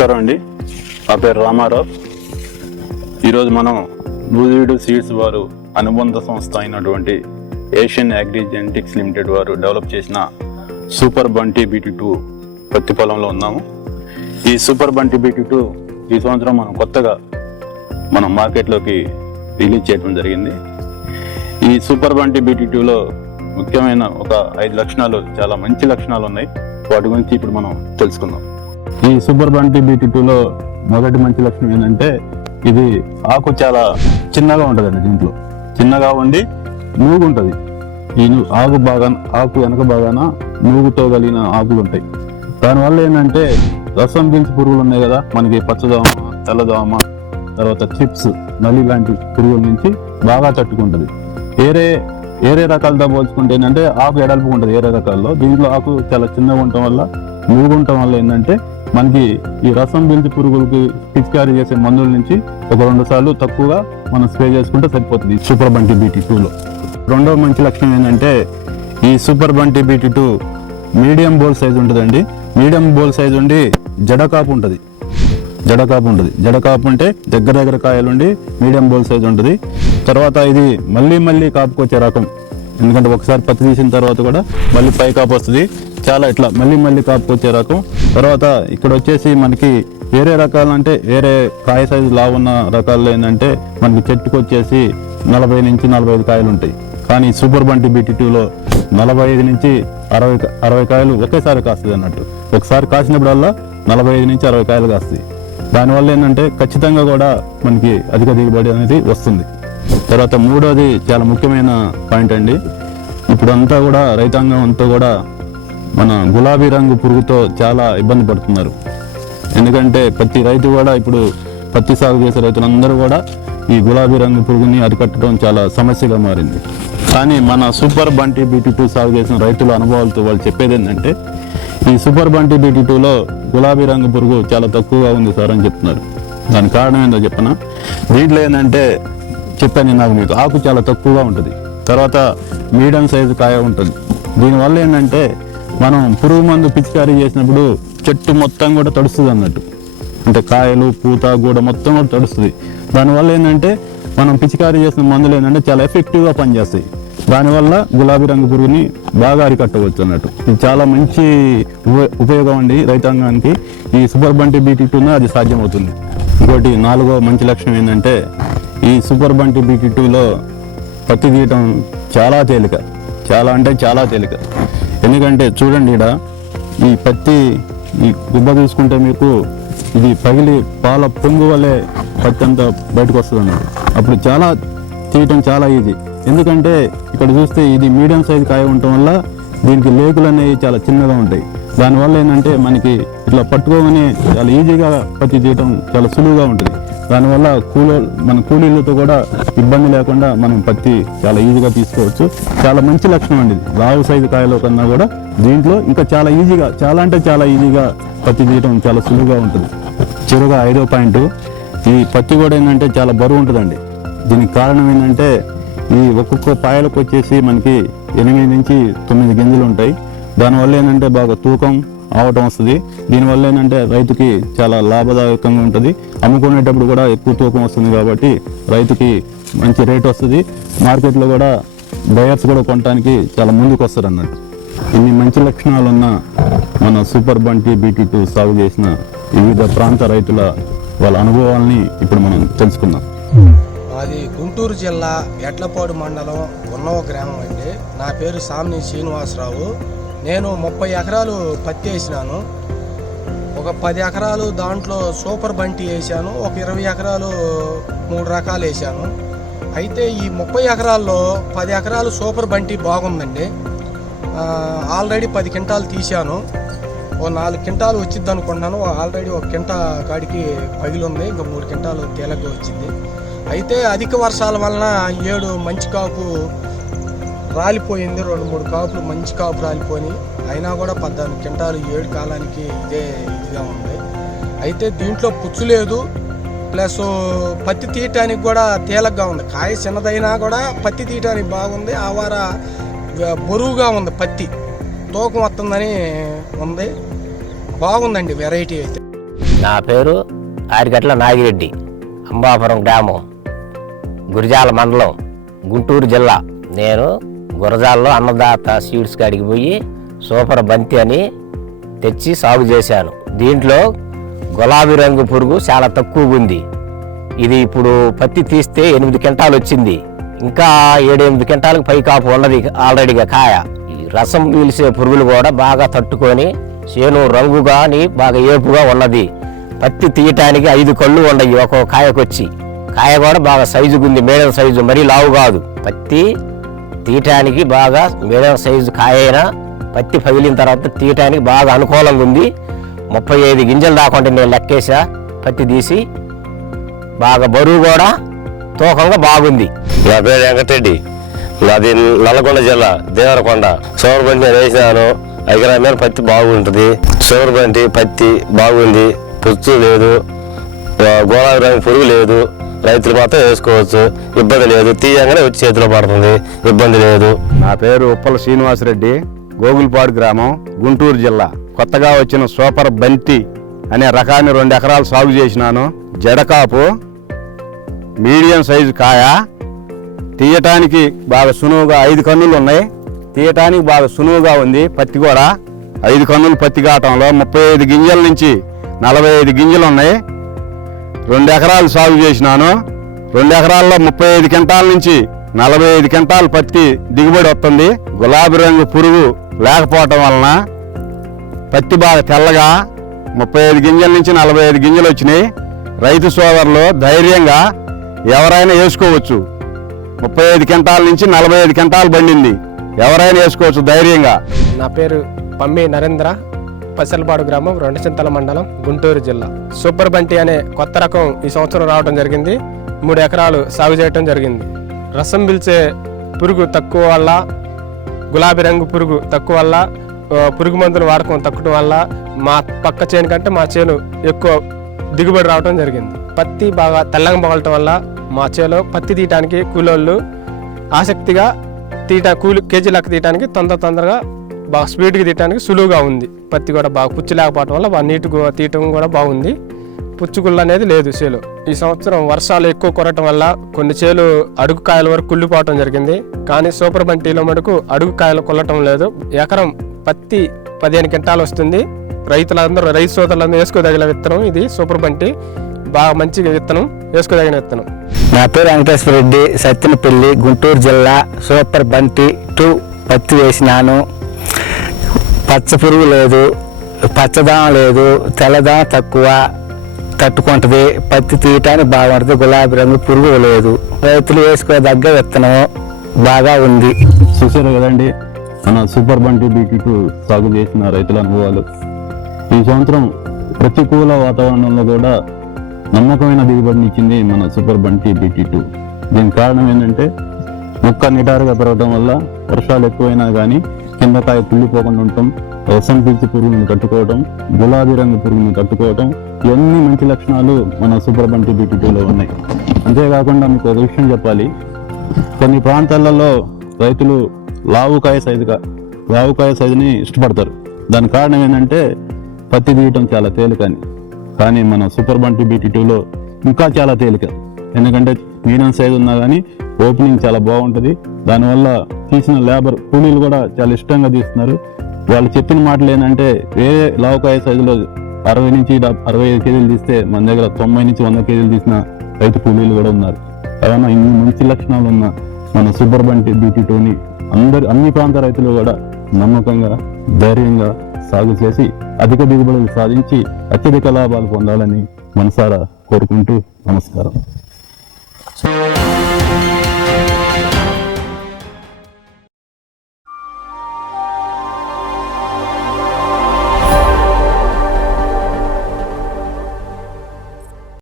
నమస్కారం అండి. నా పేరు రామారావు. ఈరోజు మనం నూజివీడు సీడ్స్ వారు అనుబంధ సంస్థ అయినటువంటి ఏషియన్ అగ్రి జెనెటిక్స్ లిమిటెడ్ వారు డెవలప్ చేసిన సూపర్ బంటి BT2 పత్తి పొలంలో ఉన్నాము. ఈ సూపర్ బంటి BT2 ఈ సంవత్సరం మనం కొత్తగా మనం మార్కెట్లోకి రిలీజ్ చేయడం జరిగింది. ఈ సూపర్ బంటి BT2లో ముఖ్యమైన ఒక 5 లక్షణాలు, చాలా మంచి లక్షణాలు ఉన్నాయి. వాటి గురించి ఇప్పుడు మనం తెలుసుకుందాం. ఈ సూపర్ బంటి BT2లో మొదటి మంచి లక్షణం ఏంటంటే ఇది ఆకు చాలా చిన్నగా ఉంటుందండి. దీంట్లో చిన్నగా ఉండి నూగు ఉంటుంది. ఈ ఆకు వెనక బాగాన నూగుతో కలిగిన ఆకులు ఉంటాయి. దానివల్ల ఏంటంటే రసం పీల్చి పురుగులు ఉన్నాయి కదా, మనకి పచ్చదోమ, తెల్లదోమ, తర్వాత థ్రిప్స్, నల్లి లాంటి పురుగుల నుంచి బాగా తట్టుకుంటుంది. ఏరే రకాలతో పోల్చుకుంటే ఏంటంటే ఆకు ఎడల్పు ఉంటుంది. ఏరే రకాల్లో దీంట్లో ఆకు చాలా చిన్నగా ఉండటం వల్ల, నూగు ఉండటం వల్ల ఏంటంటే మనకి ఈ రసం పీల్చి పురుగులకి పిచికారీ చేసే మందుల నుంచి ఒక 2 సార్లు తక్కువగా మనం స్ప్రే చేసుకుంటే సరిపోతుంది సూపర్ బంటి BT2లో. రెండవ మంచి లక్షణం ఏంటంటే ఈ సూపర్ బంటి BT2 మీడియం బోల్ సైజ్ ఉంటుందండి. మీడియం బోల్ సైజ్ ఉండి జడకాపు ఉంటుంది. జడకాపు అంటే దగ్గర కాయలుండి మీడియం బోల్ సైజ్ ఉంటుంది. తర్వాత ఇది మళ్ళీ కాపుకొచ్చే రకం. ఎందుకంటే ఒకసారి పత్తి తీసిన తర్వాత కూడా మళ్ళీ పై కాపు వస్తుంది. చాలా ఇట్లా మళ్ళీ కాపుకొచ్చే రకం. తర్వాత ఇక్కడ వచ్చేసి మనకి వేరే రకాలు అంటే వేరే కాయ సైజు లావు ఉన్న రకాల్లో ఏంటంటే మనకి చెట్టుకు వచ్చేసి 40 నుంచి 45 కాయలు ఉంటాయి. కానీ సూపర్ బంటి BT2లో 45 నుంచి 60 కాయలు ఒకేసారి కాస్తుంది అన్నట్టు. ఒకసారి కాసినప్పుడల్లా 45 నుంచి 60 కాయలు కాస్తాయి. దానివల్ల ఏంటంటే ఖచ్చితంగా కూడా మనకి అధిక దిగుబడి అనేది వస్తుంది. తర్వాత మూడోది చాలా ముఖ్యమైన పాయింట్ అండి. ఇప్పుడు అంతా కూడా రైతాంగం అంతా కూడా మన గులాబీ రంగు పురుగుతో చాలా ఇబ్బంది పడుతున్నారు. ఎందుకంటే ప్రతి రైతు కూడా ఇప్పుడు పత్తి సాగు చేసే రైతులందరూ కూడా ఈ గులాబీ రంగు పురుగుని అరికట్టడం చాలా సమస్యగా మారింది. కానీ మన సూపర్ బంటి BT2 సాగు చేసిన రైతుల అనుభవాలతో వాళ్ళు చెప్పేది ఏంటంటే ఈ సూపర్ బంటి BT2లో గులాబీ రంగు పురుగు చాలా తక్కువగా ఉంది సార్ అని చెప్తున్నారు. దానికి కారణం ఏందో చెప్పనా? దీంట్లో ఏంటంటే చెప్పాను నాకు, మీకు ఆకు చాలా తక్కువగా ఉంటుంది. తర్వాత మీడియం సైజు కాయ ఉంటుంది. దీనివల్ల ఏంటంటే మనం పురుగు మందు పిచికారీ చేసినప్పుడు చెట్టు మొత్తం కూడా తడుస్తుంది అన్నట్టు. అంటే కాయలు, పూత, గూడ మొత్తం కూడా తడుస్తుంది. దానివల్ల ఏంటంటే మనం పిచికారీ చేసిన మందులు ఏంటంటే చాలా ఎఫెక్టివ్గా పనిచేస్తాయి. దానివల్ల గులాబీ రంగు పురుగుని బాగా అరికట్టవచ్చు అన్నట్టు. ఇది చాలా మంచి ఉపయోగం అండి రైతాంగానికి. ఈ సూపర్ బంటి BT2 అది సాధ్యమవుతుంది. ఇంకోటి 4వ మంచి లక్షణం ఏంటంటే ఈ సూపర్ బంటి BT2లో పత్తి తీయటం చాలా తేలిక. చాలా తేలిక. ఎందుకంటే చూడండి, ఇక్కడ ఈ పత్తి ఈ గుబ్బ చూసుకుంటే మీకు ఇది పగిలి పాల పొంగు వల్లే పత్తి అంతా బయటకు వస్తుంది అన్నమాట. అప్పుడు తీయటం చాలా ఈజీ. ఎందుకంటే ఇక్కడ చూస్తే ఇది మీడియం సైజ్ కాయ ఉండటం వల్ల దీనికి లేకులు అనేవి చాలా చిన్నగా ఉంటాయి. దానివల్ల ఏంటంటే మనకి ఇట్లా పట్టుకోగానే చాలా ఈజీగా పత్తి తీయటం చాలా సులువుగా ఉంటుంది. దానివల్ల మన కూలీలతో కూడా ఇబ్బంది లేకుండా మనం పత్తి చాలా ఈజీగా తీసుకోవచ్చు. చాలా మంచి లక్షణం అండి. లావు సైజు కాయల కన్నా కూడా దీంట్లో ఇంకా చాలా ఈజీగా పత్తి తీయటం చాలా సులువుగా ఉంటుంది. చివరిగా 5వ పాయింట్, ఈ పత్తి కూడా ఏంటంటే చాలా బరువు ఉంటుందండి. దీనికి కారణం ఏంటంటే ఈ ఒక్కొక్క పాయలకు వచ్చేసి మనకి 8 నుంచి 9 గింజలు ఉంటాయి. దానివల్ల ఏంటంటే బాగా తూకం అవటం వస్తుంది. దీనివల్ల ఏంటంటే రైతుకి చాలా లాభదాయకంగా ఉంటుంది. అమ్ముకునేటప్పుడు కూడా ఎక్కువ తూకం వస్తుంది కాబట్టి రైతుకి మంచి రేట్ వస్తుంది. మార్కెట్లో కూడా బయర్స్ కూడా కొనడానికి చాలా ముందుకు వస్తారు అన్నట్టు. ఇన్ని మంచి లక్షణాలు ఉన్న మన సూపర్ బంటి BT2 సాగు చేసిన వివిధ ప్రాంత రైతుల వాళ్ళ అనుభవాల్ని ఇప్పుడు మనం తెలుసుకుందాం. అది గుంటూరు జిల్లా ఎడ్లపాడు మండలం ఉన్నవ గ్రామం అండి. నా పేరు సామ్ని శ్రీనివాసరావు. నేను 30 ఎకరాలు పత్తి వేసినాను. ఒక 10 ఎకరాలు దాంట్లో సూపర్ బంటి వేసాను. ఒక 20 ఎకరాలు 3 రకాలు వేసాను. అయితే ఈ 30 ఎకరాల్లో 10 ఎకరాలు సూపర్ బంటి బాగుందండి. ఆల్రెడీ 10 క్వింటాలు తీశాను. ఓ 4 క్వింటాలు వచ్చింది అనుకున్నాను. ఆల్రెడీ 1 క్వింటా కాడికి పగిలి ఉంది. ఇంకా 3 క్వింటాలు తేలిగ్గా వచ్చింది. అయితే అధిక వర్షాల వలన 7 మంచి కాపు రాలిపోయింది. 2-3 కాపులు మంచి కాపు రాలిపోయి, అయినా కూడా 14 క్వింటాలు 7 కాలానికి ఇదిగా ఉంది. అయితే దీంట్లో పుచ్చు లేదు, ప్లస్ పత్తి తీయటానికి కూడా తేలిగ్గా ఉంది. కాయ చిన్నదైనా కూడా పత్తి తీయటానికి బాగుంది. ఆ వార బరువుగా ఉంది, పత్తి తూకం వస్తుందని ఉంది. బాగుందండి వెరైటీ అయితే. నా పేరు ఆరిగట్ల నాగిరెడ్డి, అంబాపురం గ్రామం, గురజాల మండలం, గుంటూరు జిల్లా. నేను గురజాల్లో అన్నదాత సీడ్స్ కాడికి పోయి సూపర్ బంతి అని తెచ్చి సాగు చేశాను. దీంట్లో గులాబీ రంగు పురుగు చాలా తక్కువగా ఉంది. ఇది ఇప్పుడు పత్తి తీస్తే 8 క్వింటాలు వచ్చింది. ఇంకా 7-8 క్వింటాలకు పై కాపు ఉన్నది ఆల్రెడీగా కాయ. ఈ రసం పీల్చే పురుగులు కూడా బాగా తట్టుకొని చేను రంగుగాని బాగా ఏపుగా ఉన్నది. పత్తి తీయటానికి 5 కళ్ళు ఉన్నాయి ఒక్కో కాయకొచ్చి. కాయ కూడా బాగా సైజుగా ఉంది, మీడియం సైజు, మరీ లావు కాదు. పత్తి తీయటానికి బాగా మీడియం సైజు కాయ అయినా పత్తి పగిలిన తర్వాత తీయటానికి బాగా అనుకూలంగా ఉంది. 35 గింజలు దాకుంటే నేను లెక్కేసా. పత్తి తీసి బాగా బరువు కూడా తూకంగా బాగుంది. నా పేరు వెంకటరెడ్డి, నాది నల్లగొండ జిల్లా దేవరకొండ. సోమర్ బంటి నేను వేసినాను. 5 గ్రామాల పత్తి బాగుంటుంది. సోమర్ బంటి పత్తి బాగుంది, పుచ్చు లేదు, గులాబీ రంగు పురుగు లేదు. రైతులు మాత్రం వేసుకోవచ్చు, ఇబ్బంది లేదు. తీయంగానే వచ్చి చేతిలో పడుతుంది, ఇబ్బంది లేదు. నా పేరు ఉప్పల శ్రీనివాసరెడ్డి, గోగులపాడు గ్రామం, గుంటూరు జిల్లా. కొత్తగా వచ్చిన సూపర్ బంతి అనే రకాన్ని 2 ఎకరాలు సాగు చేసినాను. జడకాపు, మీడియం సైజు కాయ, తీయటానికి బాగా సులువుగా 5 కన్నులు ఉన్నాయి. తీయటానికి బాగా సులువుగా ఉంది. పత్తి కూడా 5 కన్నులు పత్తి కావటంలో 35 గింజల నుంచి 45 గింజలు ఉన్నాయి. 2 ఎకరాలు సాగు చేసినాను. 2 ఎకరాల్లో 35 క్వింటాల నుంచి 45 క్వింటాల పత్తి దిగుబడి వస్తుంది. గులాబీ రంగు పురుగు లేకపోవటం వలన పత్తి బాగా తెల్లగా 35 గింజల నుంచి 45 గింజలు వచ్చినాయి. రైతు సోదరులు ధైర్యంగా ఎవరైనా వేసుకోవచ్చు. 35 క్వింటాల నుంచి 45 క్వింటాలు బండింది, ఎవరైనా వేసుకోవచ్చు ధైర్యంగా. నా పేరు పమ్మి నరేంద్ర, పసలపాడు గ్రామం, రెండచింతల మండలం, గుంటూరు జిల్లా. సూపర్ బంటి అనే కొత్త రకం ఈ సంవత్సరం రావడం జరిగింది. 3 ఎకరాలు సాగు చేయటం జరిగింది. రసం పిలిచే పురుగు తక్కువ వల్ల, గులాబీ రంగు పురుగు తక్కువ వల్ల, పురుగు మందులు వాడకం తక్కువ వల్ల మా పక్క చేను కంటే మా చేను ఎక్కువ దిగుబడి రావడం జరిగింది. పత్తి బాగా తెల్లగా పగలటం వల్ల మా చేలో పత్తి తీయటానికి కూలోళ్ళు ఆసక్తిగా కేజీ లెక్క తీయటానికి తొందరగా బాగా స్పీడ్గా తీయటానికి సులువుగా ఉంది. పత్తి కూడా బాగా పుచ్చు లేకపోవటం వల్ల బాగా నీట్గా తీయటం కూడా బాగుంది. పుచ్చుకుళ్ళు అనేది లేదు చేలు. ఈ సంవత్సరం వర్షాలు ఎక్కువ కొరటం వల్ల కొన్ని చేలు అడుగు కాయల వరకు కుళ్ళిపోవటం జరిగింది. కానీ సూపర్ బంటిలో మటుకు అడుగు కాయలు కొల్లటం లేదు. ఎకరం పత్తి 15 క్వింటాలు వస్తుంది. రైతు సోదరులందరూ వేసుకోదగిన విత్తనం ఇది. సూపర్ బంటి బాగా మంచి విత్తనం, వేసుకోదగిన విత్తనం. నా పేరు వెంకటేశ్వర రెడ్డి, సత్తెనపల్లి, గుంటూరు జిల్లా. సూపర్ బంటి 2 పత్తి వేసినాను. పచ్చ పురుగు లేదు, పచ్చదనం లేదు, తెల్లదనం తక్కువ తట్టుకుంటుంది. పత్తి తీయటానికి బాగుంటుంది. గులాబీ రంగు పురుగు లేదు. రైతులు వేసుకోదగ్గ విత్తనం బాగా ఉంది. చూసారు కదండి మన సూపర్ బంటి BT2 సాగు చేసిన రైతుల అనుభవాలు. ఈ సంవత్సరం ప్రతికూల వాతావరణంలో కూడా నమ్మకమైన దిగుబడిని ఇచ్చింది మన సూపర్ బంటి BT2. దీనికి కారణం ఏంటంటే మొక్క నిటారుగా పెరగడం వల్ల వర్షాలు ఎక్కువైనా కానీ కింద కాయ కుళ్ళిపోకుండా ఉండటం, రసం పీల్చి పురుగుని తట్టుకోవడం, గులాబీ రంగు పురుగుని తట్టుకోవడం, ఇవన్నీ మంచి లక్షణాలు మన సూపర్ బంటి BT2లో ఉన్నాయి. అంతేకాకుండా మీకు ఒక విషయం చెప్పాలి, కొన్ని ప్రాంతాలలో రైతులు లావుకాయ సైజుని ఇష్టపడతారు. దానికి కారణం ఏంటంటే పత్తి తీయటం చాలా తేలికని. కానీ మన సూపర్ బంటి BT2లో ఇంకా చాలా తేలిక. ఎందుకంటే మీడియం సైజు ఉన్నా కానీ ఓపెనింగ్ చాలా బాగుంటుంది. దానివల్ల తీసిన లేబర్ కూలీలు కూడా చాలా ఇష్టంగా తీస్తున్నారు. వాళ్ళు చెప్పిన మాటలు ఏంటంటే వేరే లావుకాయ సైజులో 60 నుంచి 65 కేజీలు తీస్తే మన దగ్గర 90 నుంచి 100 కేజీలు తీసిన రైతు కూలీలు కూడా ఉన్నారు. కావున ఇన్ని మంచి లక్షణాలు ఉన్న మన సూపర్ బంటి BT2ని అన్ని ప్రాంత రైతులు కూడా నమ్మకంగా ధైర్యంగా సాగు చేసి అధిక దిగుబడులు సాధించి అత్యధిక లాభాలు పొందాలని మనసారా కోరుకుంటూ నమస్కారం.